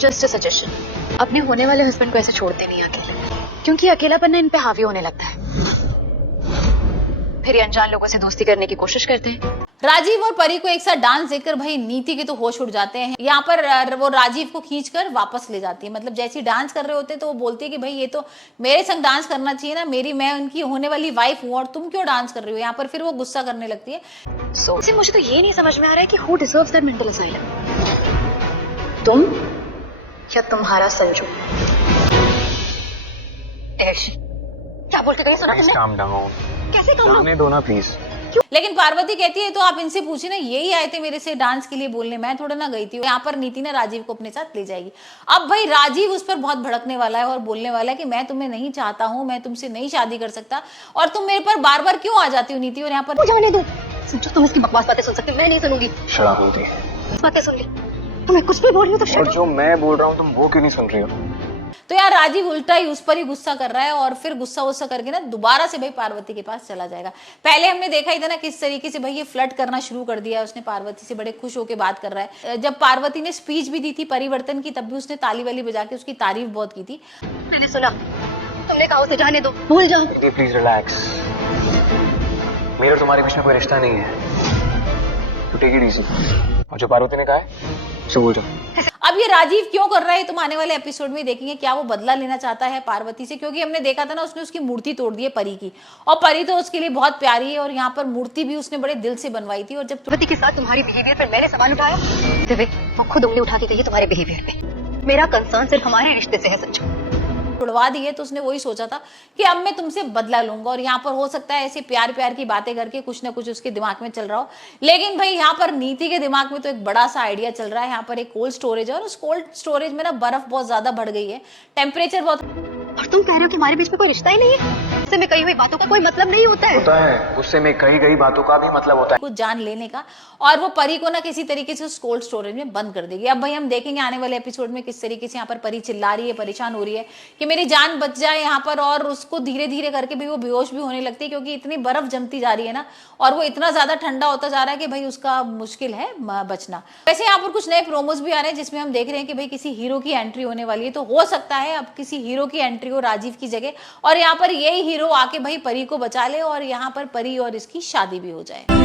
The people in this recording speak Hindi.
जस्ट अ सजेशन, अपने होने वाले हस्बैंड को ऐसे छोड़ते नहीं अकेले, क्योंकि अकेलापन ना इन पे हावी होने लगता है, फिर ये अनजान लोगों से दोस्ती करने की कोशिश करते हैं। राजीव और परी को एक साथ डांस देखकर भाई नीति के तो होश उड़ जाते हैं। यहाँ पर वो राजीव को खींचकर वापस ले जाती है, मतलब जैसे ही डांस कर रहे होते तो वो बोलती है कि भाई ये तो मेरे संग डांस करना चाहिए ना, मैं उनकी होने वाली वाइफ हूँ और तुम क्यों डांस कर रही हो। यहाँ पर फिर वो गुस्सा करने लगती है। So, मुझे तो ये नहीं समझ में आ रहा है कि who deserves that mental asylum? तुम या तुम्हारा संजू? ऐशी क्या बोल के गई सुना तुमने? Calm down. कैसे काम जाने दो ना प्लीज। लेकिन पार्वती कहती है तो आप इनसे पूछे ना, यही आए थे मेरे से डांस के लिए बोलने, मैं थोड़ा ना गई थी। यहाँ पर नीति ना राजीव को अपने साथ ले जाएगी। अब भाई राजीव उस पर बहुत भड़कने वाला है और बोलने वाला है कि मैं तुम्हें नहीं चाहता हूँ, मैं तुमसे नहीं शादी कर सकता और तुम मेरे पर बार बार क्यों आ जाती हो नीति। और यहाँ पर जाने दो संजू, तुम इसकी बकवास बातें सुन सकते, मैं नहीं सुनूंगी। शराब होती बातें सुन ली, तुम्हें कुछ भी बोल रही हो तो और जो मैं बोल रहा हूँ तुम वो क्यों नहीं सुन रही हो? तो यार राजीव उल्टा ही उस पर ही गुस्सा कर रहा है और फिर गुस्सा करके ना दोबारा से भाई पार्वती के पास चला जाएगा। पहले हमने देखा ही था ना किस तरीके से भाई ये फ्लर्ट करना शुरू कर दिया, उसने पार्वती से बड़े खुश होकर बात कर रहा है। जब पार्वती ने स्पीच भी दी थी परिवर्तन की, तब भी उसने ताली वाली बजा के उसकी तारीफ बहुत की थी। मैंने सुना तुमने कहा उसे जाने दो, भूल जाओ। प्लीज रिलैक्स, मेरे और तुम्हारे बीच में कोई रिश्ता नहीं है, तो टेक इट इजी। और जो पार्वती ने कहा है उसे भूल जाओ। अब ये राजीव क्यों कर रहा है तुम आने वाले एपिसोड में देखेंगे। क्या वो बदला लेना चाहता है पार्वती से, क्योंकि हमने देखा था ना उसने उसकी मूर्ति तोड़ दी है परी की, और परी तो उसके लिए बहुत प्यारी है और यहाँ पर मूर्ति भी उसने बड़े दिल से बनवाई थी। और जब पार्वती के साथ तुम्हारी बिहेवियर पर मैंने सवाल उठाया, वो खुद उंगली उठाती रही तुम्हारे बिहेवियर पे। मेरा कंसर्न सिर्फ हमारे रिश्ते से है संजू। उड़वा दी है तो उसने वही सोचा था कि अब मैं तुमसे बदला लूंगा, और यहाँ पर हो सकता है ऐसे प्यार प्यार की बातें करके कुछ ना कुछ उसके दिमाग में चल रहा हो। लेकिन भाई यहाँ पर नीति के दिमाग में तो एक बड़ा सा आइडिया चल रहा है। यहाँ पर एक कोल्ड स्टोरेज है और उस कोल्ड स्टोरेज में ना बर्फ बहुत ज्यादा बढ़ गई है, टेम्परेचर बहुत। और तुम कह रहे हो कि हमारे बीच में कोई रिश्ता ही नहीं है? गुस्से में कही हुई बातों का कोई मतलब नहीं होता है। होता है, गुस्से में कही गई बातों का भी मतलब होता है कुछ जान लेने का, और वो परी को ना किसी तरीके से उस कोल्ड स्टोरेज में बंद कर देगी। अब भाई हम देखेंगे आने वाले एपिसोड में किस तरीके से यहाँ पर परी चिल्ला रही है, परेशान हो रही है कि मेरी जान बच जाए यहाँ पर, और उसको धीरे धीरे करके भी वो बेहोश भी होने लगती है क्योंकि इतनी बर्फ जमती जा रही है ना, और वो इतना ज्यादा ठंडा होता जा रहा है कि भाई उसका मुश्किल है बचना। वैसे यहाँ पर कुछ नए प्रोमोज भी आ रहे हैं जिसमें हम देख रहे हैं कि भाई किसी हीरो की एंट्री होने वाली है, तो हो सकता है अब किसी हीरो की एंट्री हो राजीव की जगह, और यहाँ पर यही हीरो आके भाई परी को बचा ले और यहाँ पर परी और इसकी शादी भी हो जाए।